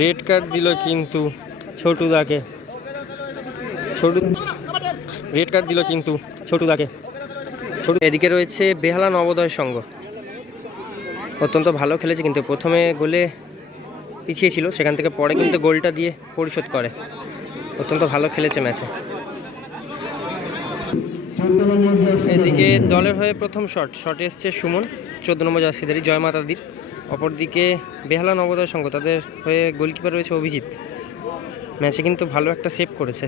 Red card দিল কিন্তু ছোটুদাকে, red card দিল কিন্তু ছোটুদাকে। এদিকে রয়েছে বেহালা নবোদয় সংঘ, অত্যন্ত ভালো খেলেছে কিন্তু প্রথমে গোলে পিছিয়ে ছিল, সেখান থেকে পরে কিন্তু গোলটা দিয়ে পরিশোধ করে। অত্যন্ত ভালো খেলেছে ম্যাচে। এদিকে দলের হয়ে প্রথম শটে এসছে সুমন 14 নম্বর জার্সিধারী জয় মাতাদির। অপরদিকে বেহালা নবোদয় সংঘ, তাদের হয়ে গোলকিপার রয়েছে অভিজিৎ। ম্যাচে কিন্তু ভালো একটা সেভ করেছে,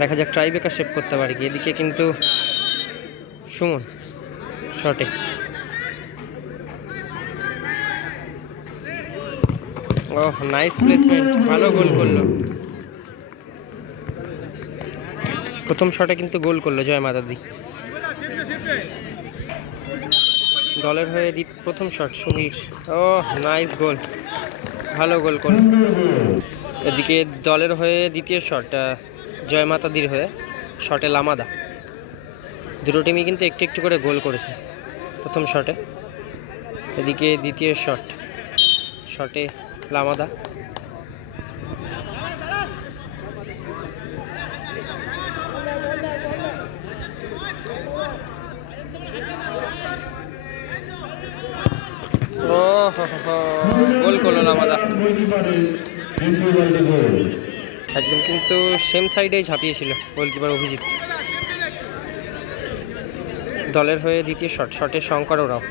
দেখা যাক ট্রাইবেকার সেভ করতে পারে কি। এদিকে কিন্তু সুমন শটে, ওহ নাইস প্লেসমেন্ট, ভালো গোল করলো। প্রথম শটে কিন্তু গোল করলো জয় মাতাদি। দলের হয়ে প্রথম শট সমীর, ও নাইস গোল, ভালো গোল করল। এদিকে দলের হয়ে দ্বিতীয় শট জয় মাতাদির হয়ে শটে লামাদা। দুটো টিমই কিন্তু একটু একটু করে গোল করেছে প্রথম শটে। এদিকে দ্বিতীয় শটে লামাদা। গোল করলো লামাদা, একদম কিন্তু সেম সাইডেই ঝাঁপিয়েছিল গোলকিপার অভিজিৎ। দলের হয়ে দ্বিতীয় শটে শঙ্কর ওরাও।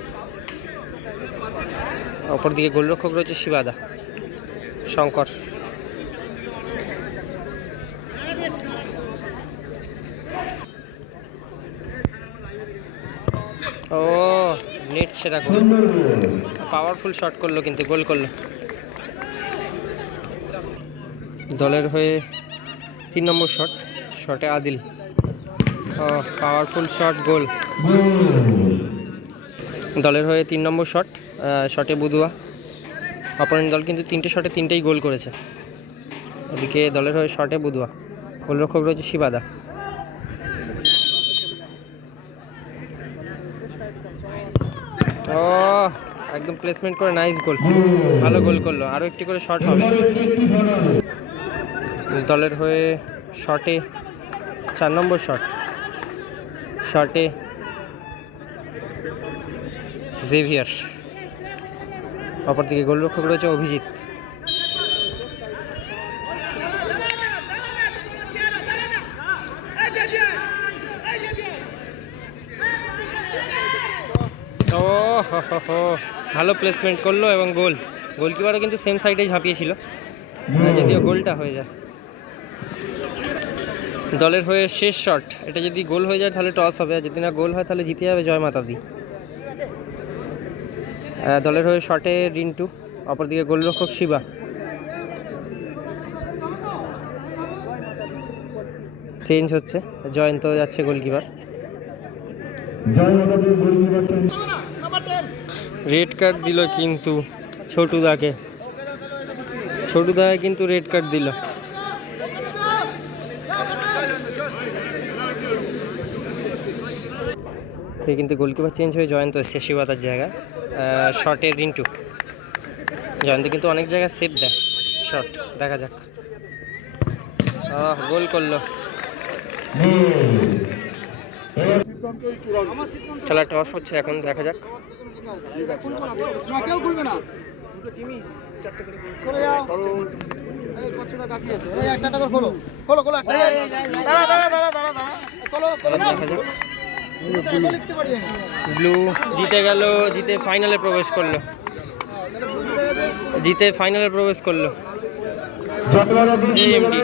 অপরদিকে গোলরক্ষক রয়েছে শিবাদা। শঙ্কর, ও নেট ছেড়া গোল, পাওয়ারফুল শট করলো কিন্তু গোল করলো। দলের হয়ে 3 নম্বর শটে আদিল, ও পাওয়ারফুল শট, গোল। দলের হয়ে 3 নম্বর শটে বুদুয়া। অপোনেন্ট দল কিন্তু 3টে শটে 3টেই গোল করেছে। ওদিকে দলের হয়ে শটে বুদুয়া, গোলরক্ষক রয়েছে শিবাদা। ও একদম প্লেসমেন্ট করে নাইস গোল, ভালো গোল করলো। আরও একটি করে শট হবে। দলের হয়ে শটে 4 নম্বর শটে জেভিয়ার। অপরদিকে গোলরক্ষক রয়েছে অভিজিৎ। ও হো ভালো প্লেসমেন্ট করলো এবং গোলকিপারও কিন্তু সেম সাইডেই ঝাঁপিয়েছিল, যদিও গোলটা হয়ে যায়। দলের হয়ে শেষ শট, এটা যদি গোল হয়ে যায় তাহলে টস হবে, আর যদি না গোল হয় তাহলে জিতে যাবে জয় মাতাদি। দলের হয়ে শটে রিন্টু, অপরদিকে গোলরক্ষক শিবা। চেঞ্জ হচ্ছে, জয়ন্ত যাচ্ছে গোলকিপার। রেড কার্ড দিল কিন্তু ছোটুদাকে কিন্তু রেড কার্ড দিল। কিন্তু গোলকিপার চেঞ্জ হয়ে জয়ন্ত এসছে শিবাদার জায়গায়। শটে রিন্টু, জয়ন্ত কিন্তু অনেক জায়গায় সেভ দেয় শট, দেখা যাক। গোল করলো। খেলা টস হচ্ছে এখন, দেখা যাক। ব্লু জিতে গেল, জিতে ফাইনালে প্রবেশ করলো জেএমডি।